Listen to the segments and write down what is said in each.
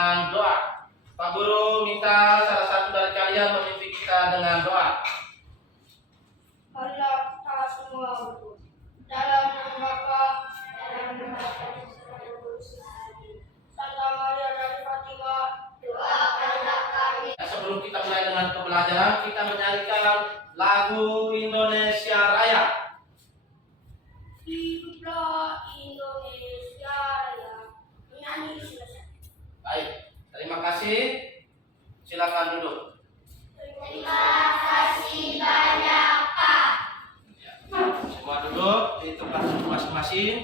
dengan doa. Pak Guru minta salah satu dari kalian memimpin kita dengan doa. Allah kita semua dalam nama Bapa dan nama Santa Maria dari Fatima, doakanlah kami. Sebelum kita mulai dengan pembelajaran, kita menyanyikan lagu Indonesia Raya. Hiduplah Indonesia Raya. Menyanyi selesai. Baik, terima kasih. Silakan duduk. Terima kasih banyak Pak. Semua duduk di tempat masing-masing.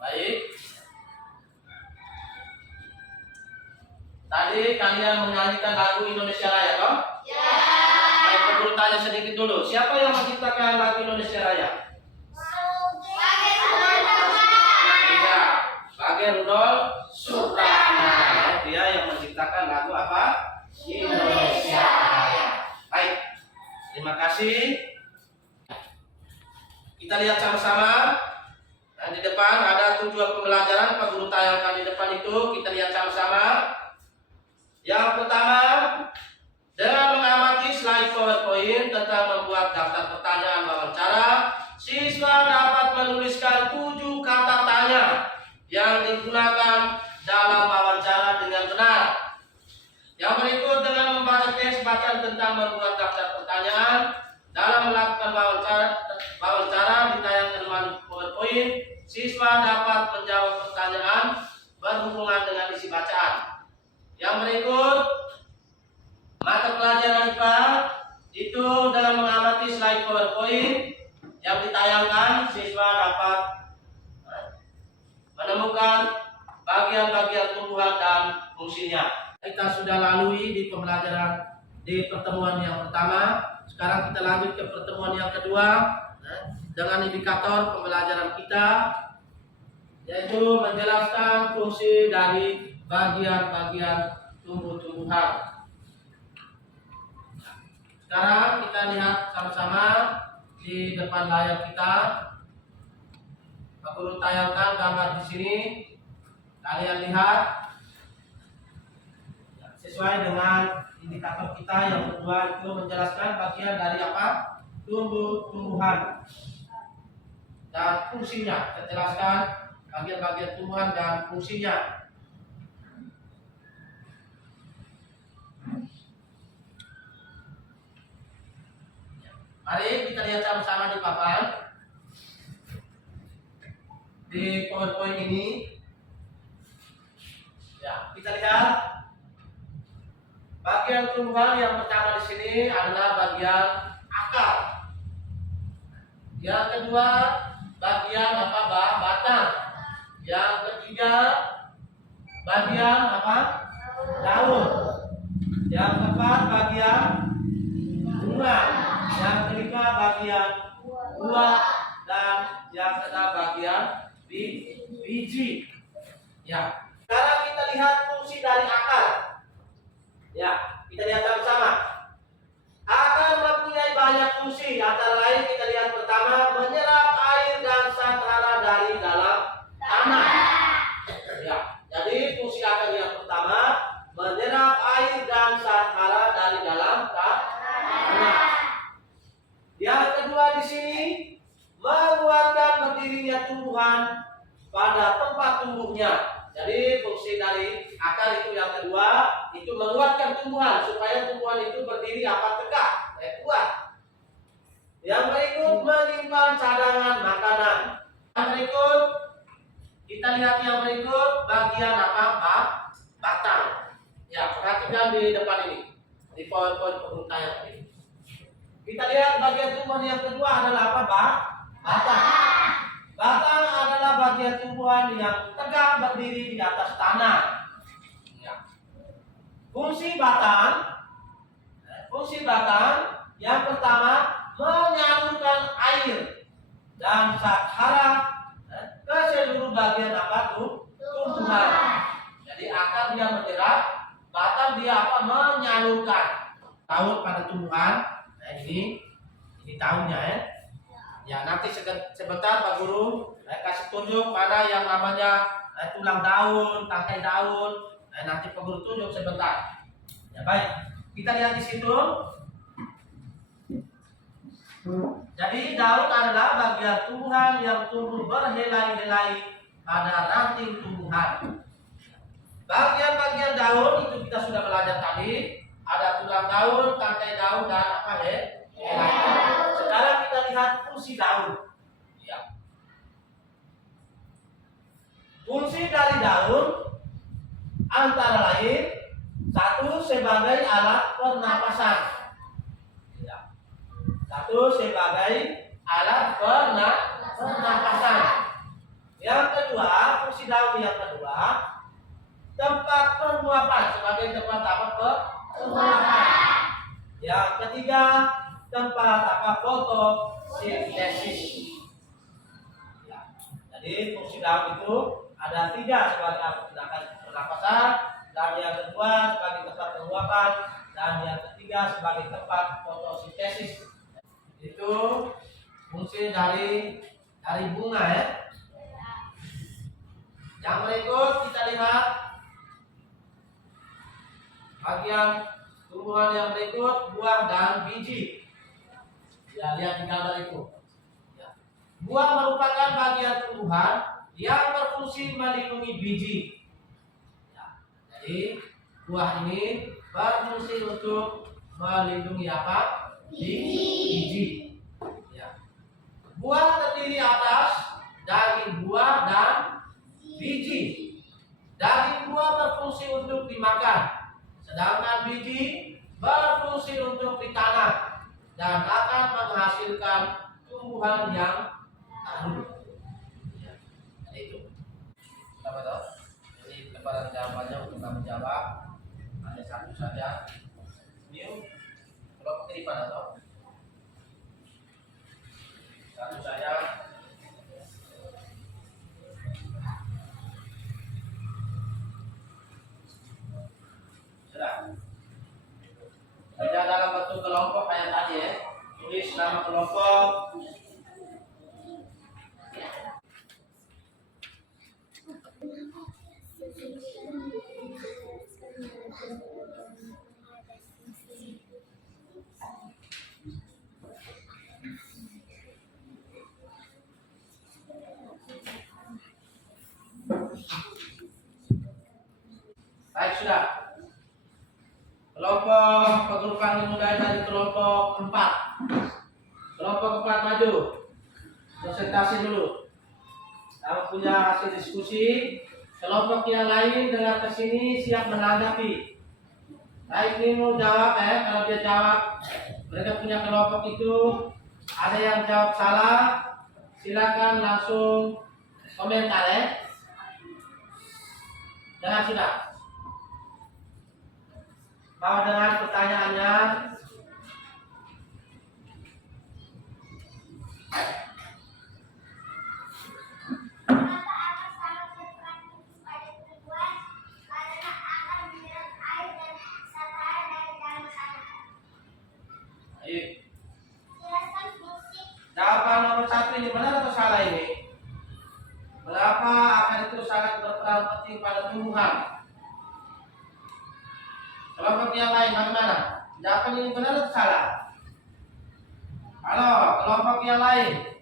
Baik. Tadi kalian menyanyikan lagu Indonesia Raya, toh? Ya. Baik, Pak Guru tanya sedikit dulu. Siapa yang menciptakan lagu Indonesia Raya? Iya, Bager Rudolf Supratman. Dia yang menciptakan lagu apa? Indonesia Raya. Baik, terima kasih. Kita lihat sama-sama. Nah, di depan ada tujuan pembelajaran Pak Guru tayangkan di depan itu. Kita lihat sama-sama. Yang pertama, dengan mengamati slide PowerPoint tentang membuat daftar pertanyaan wawancara, siswa dapat menuliskan 7 kata tanya yang digunakan dalam wawancara dengan benar. Yang berikut dengan membaca teks bacaan tentang membuat daftar pertanyaan dalam melakukan wawancara ditayangkan dalam PowerPoint, siswa dapat menjawab pertanyaan berhubungan dengan isi bacaan. Yang berikut mata pelajaran IPA itu dengan mengamati slide PowerPoint yang ditayangkan, siswa dapat menemukan bagian-bagian tumbuhan dan fungsinya. Kita sudah lalui di pembelajaran di pertemuan yang pertama. Sekarang kita lanjut ke pertemuan yang kedua dengan indikator pembelajaran kita, yaitu menjelaskan fungsi dari bagian-bagian tumbuh-tumbuhan. Sekarang kita lihat sama-sama di depan layar kita. Pak Guru tayangkan gambar di sini. Kalian lihat sesuai dengan indikator kita yang kedua itu menjelaskan bagian dari apa? Tumbuh-tumbuhan dan fungsinya. Kita jelaskan bagian-bagian tumbuhan dan fungsinya. Mari kita lihat sama-sama di papan di PowerPoint ini. Ya, kita lihat bagian tumbuhan yang pertama di sini adalah bagian akar. Yang kedua bagian apa? Batang. Yang ketiga bagian apa? Daun. Yang keempat bagian bunga. Yang kelima bagian buah dan yang keenam bagian biji. Ya. Sekarang kita lihat fungsi dari akar. Ya, kita lihat sama-sama. Akar mempunyai banyak fungsi. Antara lain kita lihat pertama, menyerap air dan zat hara dari dalam tanah. Ya, jadi fungsi akar yang pertama, menyerap air dan zat hara dari dalam tanah. Yang kedua di sini, menguatkan berdirinya tumbuhan pada tempat tumbuhnya. Jadi fungsi dari akar itu yang kedua, itu menguatkan tumbuhan supaya tumbuhan itu berdiri apa? Tegak, kuat. Yang berikut menyimpan cadangan makanan. Yang berikut kita lihat yang berikut bagian apa? Batang. Ya, perhatikan di depan ini di PowerPoint pengutayaan tadi. Kita lihat bagian tumbuhan yang kedua adalah apa? Batang. Batang adalah bagian tumbuhan yang tegak berdiri di atas tanah. Ya. Fungsi batang yang pertama menyalurkan air dan zat hara ke seluruh bagian apa? Tumbuhan. Jadi akar dia menyerap, batang dia apa? Menyalurkan. Tahu pada tumbuhan. Nah ini tahunnya ya. Ya, nanti sebentar Pak Guru kasih tunjuk mana yang namanya tulang daun, tangkai daun. Nanti Pak Guru tunjuk sebentar. Ya baik, kita lihat di situ. Jadi daun adalah bagian tumbuhan yang tumbuh berhelai-helai pada ranting tumbuhan. Bagian-bagian daun itu kita sudah belajar tadi. Ada tulang daun, tangkai daun, dan apa ya? Helai. Sekarang kita lihat fungsi daun. Ya. Fungsi dari daun antara lain satu sebagai alat pernapasan. Ya. Satu sebagai alat pernapasan. Yang kedua, fungsi daun yang kedua, tempat penguapan sebagai tempat apa penguapan. Yang ketiga, tempat apa fotosintesis. Ya. Jadi fungsi daun itu ada tiga sebagai alat pernapasan, dan yang kedua sebagai tempat penguapan, dan yang ketiga sebagai tempat fotosintesis. Itu fungsi dari bunga ya. Yang berikut kita lihat bagian tumbuhan yang berikut, buah dan biji. Ya, lihat di gambar itu. Ya. Buah merupakan bagian tumbuhan yang berfungsi melindungi biji. Ya. Jadi buah ini berfungsi untuk melindungi apa? Biji. Ya. Buah terdiri atas daging buah dan biji. Daging buah berfungsi untuk dimakan, sedangkan biji berfungsi untuk ditanam dan akan menghasilkan tumbuhan yang baru. Ya, itu. Apa tahu? Jadi kepada jawabannya untuk kamu jawab hanya satu saja. New, kalau pakai di mana tahu? Satu saja. Tidak dalam bentuk kelompok kayak tadi ya. Tulis nama kelompok. Baik, sudah. Kelompok pengurukan dimulai dari kelompok 4. Kelompok 4 maju. Presentasi dulu. Kamu punya hasil diskusi. Kelompok yang lain dengar ke sini siap menanggapi. Baik, ini mau jawab ya. Kalau dia jawab, mereka punya kelompok itu ada yang jawab salah, silakan langsung komentar ya. Dengar sudah. Mau dengar pertanyaannya? Ayo. Jawaban nomor 1 ini benar atau salah ini? Mengapa akan itu sangat berperan penting pada tumbuhan? Kelompok yang lain bagaimana? Jawaban ini benar atau salah? Halo, kelompok yang lain.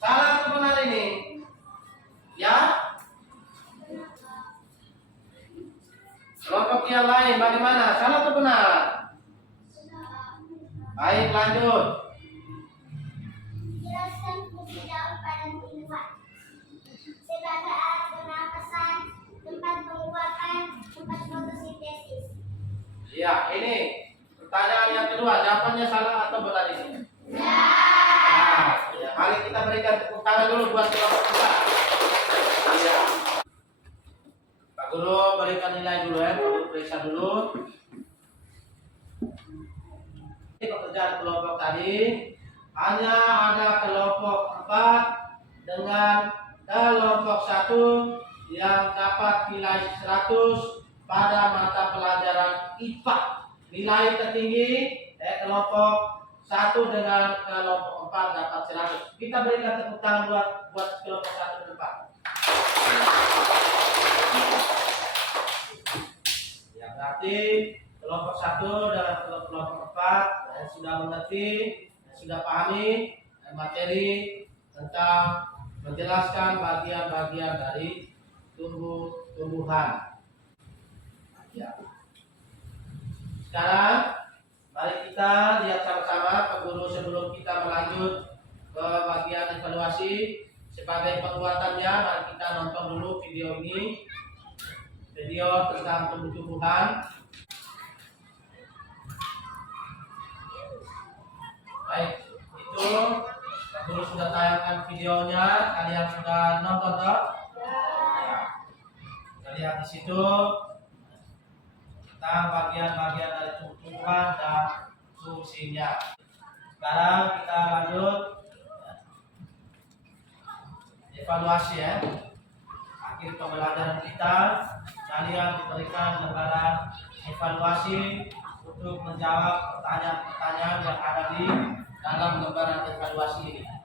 Salah atau benar ini? Ya? Kelompok yang lain bagaimana? Salah atau benar? Baik, lanjut. Jelaskan fungsi daun pada tumbuhan sebagai alat pernapasan, tempat penguapan, tempat fotosintesis. Ya, ini pertanyaan yang kedua, jawabannya salah atau benar ini? Ya. Nah, ya, mari kita berikan tepuk tangan dulu buat kelompok kita. Ya. Pak Guru berikan nilai dulu ya, Pak Guru periksa dulu. Ini pekerjaan kelompok tadi hanya ada kelompok 4 dengan kelompok 1 yang dapat nilai 100 pada mata pelajaran IPA. Nilai tertinggi kelompok 1 dengan kelompok 4 dapat 100. Kita berikan tepuk tangan buat kelompok 1 dan 4. Ya, berarti kelompok 1 dan kelompok 4 sudah mengerti, sudah pahami materi tentang menjelaskan bagian-bagian dari tumbuhan. Ya. Sekarang mari kita lihat sama-sama Pak Guru sebelum kita melanjut ke bagian evaluasi. Sebagai penguatannya, mari kita nonton dulu video ini. Video tentang tumbuh-tumbuhan. Baik, itu Pak Guru sudah tayangkan videonya. Kalian sudah nonton toh? Ya. Kita lihat di situ tentang bagian-bagian dari tumbuhan dan fungsinya. Sekarang kita lanjut evaluasi ya. Akhir pembelajaran kita, kalian diberikan lembaran evaluasi untuk menjawab pertanyaan-pertanyaan yang ada di dalam lembaran evaluasi ini. Ya.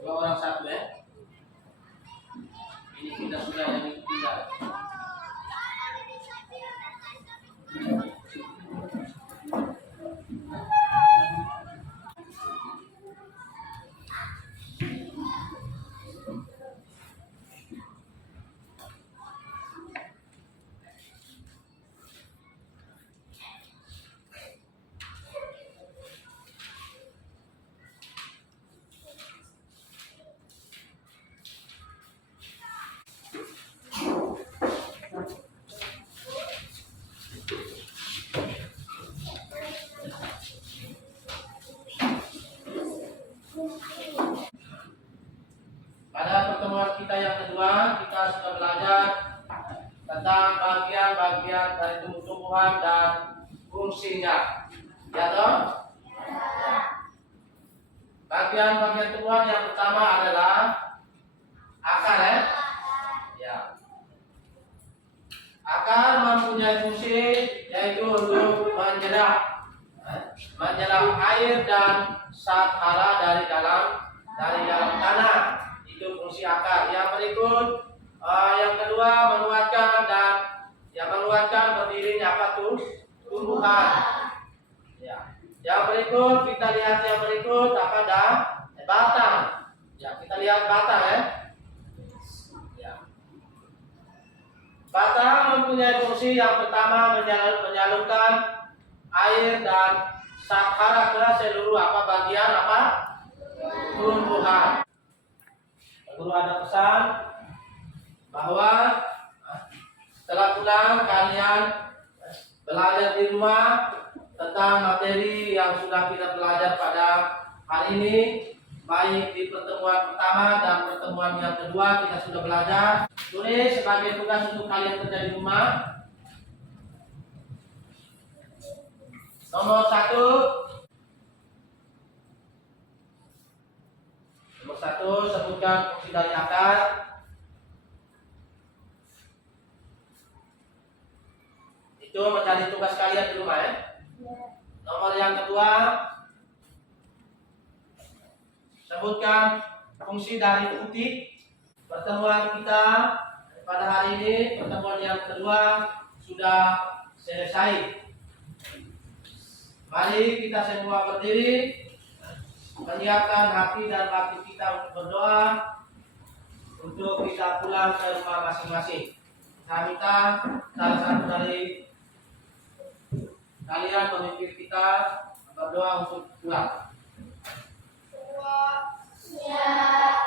Dua orang satu ya. Ini kita sudah yang ketiga. Pada pertemuan kita yang kedua, kita sudah belajar tentang bagian-bagian dari tumbuh-tumbuhan dan fungsinya. Ya toh? Bagian-bagian tumbuhan yang pertama adalah akar ya. Ya. Akar mempunyai fungsi yaitu untuk menyerap air dan zat hara dari dalam tanah. Itu fungsi akar. Yang berikut yang kedua menguatkan berdirinya apa tuh? Tumbuhan. Ya. Yang berikut kita lihat yang berikut apa dah? Batang. Ya, kita lihat batang ya. Ya. Batang mempunyai fungsi yang pertama menyalurkan air dan zat hara ke seluruh apa bagian apa? Tumbuhan. Guru ada pesan bahwa setelah pulang kalian belajar di rumah tentang materi yang sudah kita belajar pada hari ini, baik di pertemuan pertama dan pertemuan yang kedua kita sudah belajar. Tulis sebagai tugas untuk kalian kerja di rumah. Nomor 1, sebutkan fungsi dari akar. Itu menjadi tugas kalian di rumah ya. Nomor yang kedua, sebutkan fungsi dari putih. Pertemuan kita pada hari ini, pertemuan yang kedua sudah selesai. Mari kita semua berdiri, menyiapkan hati dan hati kita untuk berdoa, untuk kita pulang ke rumah masing-masing. Saya minta salah satu dari kalian pemimpin kita berdoa untuk pulang. Siap.